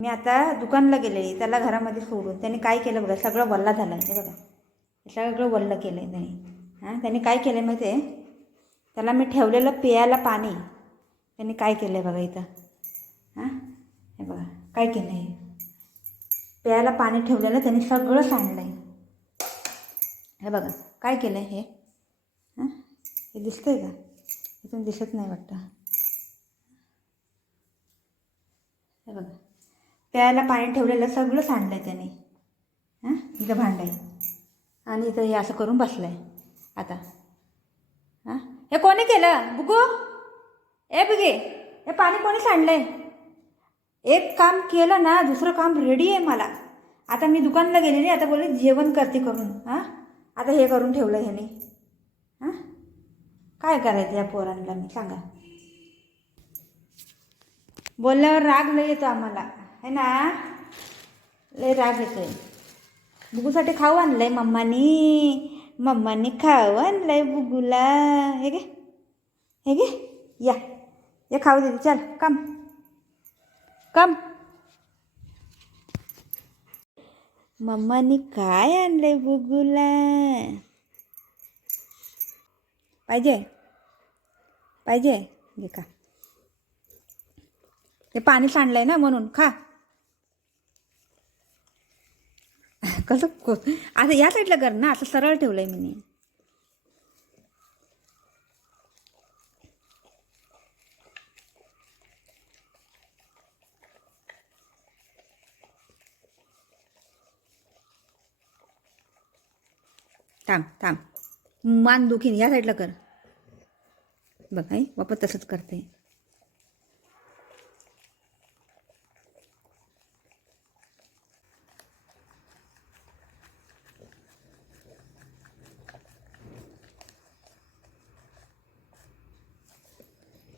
मी आता दुकानला गेले, त्याला घरामध्ये सोडून त्याने काय केलं बघा, सगळं वल्ला झालं आहे बघा, सगळं वल्लं केलं आहे त्याने. हां, त्याने काय केलं आहे माहिती आहे, त्याला मी ठेवलेलं प्यायला पाणी त्याने काय केलं आहे बघा इथं. हां, हे बघा काय केलं आहे, प्यायला पाणी ठेवलेलं त्याने सगळं सांडलं आहे. हे बघा काय केलं आहे हे. हां, हे दिसतं आहे का, इथून दिसत नाही वाटतं. हे बघा प्यायला पाणी ठेवलेलं सगळं सांडलं आहे त्याने. हां, इथं भांडं आहे आणि इथं हे असं करून बसलं आहे आता. हां, हे कोणी केलं बुगू, ए बुगे, हे पाणी कोणी सांडलं आहे. एक काम केलं ना दुसरं काम रेडी आहे मला. आता मी दुकानला गेलेली, आता बोलले जेवण करते करून. हां, आता हे करून ठेवलं ह्याने. हां, काय करायचं या पोरांना मी सांगा. बोलल्यावर राग लय येतो आम्हाला है ना, लय राग येतोय. बुगूसाठी खाऊ आणलंय मम्मानी खाऊ आणलंय बुगूला. हे घे, हे घे, या ये खाऊ दे, चल कम कम. मम्मानी काय आणलंय बुगूला, पाहिजे पाहिजे, घे का. हे पाणी सांडलंय ना म्हणून खा. कसं आता या साईडला कर ना, असं सरळ ठेवलंय मी. थांब थांब, मान दुखीन, या साईडला कर. बघ आई बापा तसंच करते.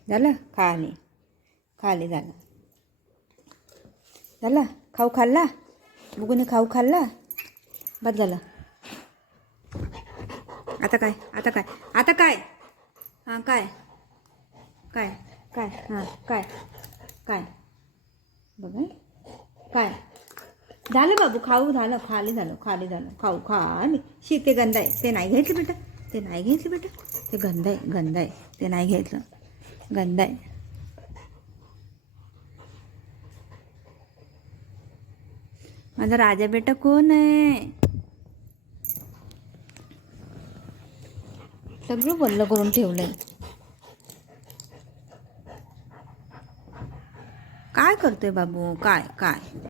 झालं खाली, खाली झालं, झालं खाऊ खाल्ला बुगूने, खाऊ खाल्ला, बस झालं. आता काय, आता काय, आता काय, हां काय काय काय, हां काय काय, बघा काय झालं बाबू, खाऊ झालं, खाली झालं, खाली झालं, खाऊ खाली. शी ते गंध आहे, ते नाही घ्यायचं बेटा, ते नाही घ्यायचं बेटा, ते गंध आहे, गंध आहे, ते नाही घ्यायचं, गंध आहे. माझा राजा बेटा कोण आहे. सगळं बंद करून ठेवलंय. काय करतोय बाबू, काय काय.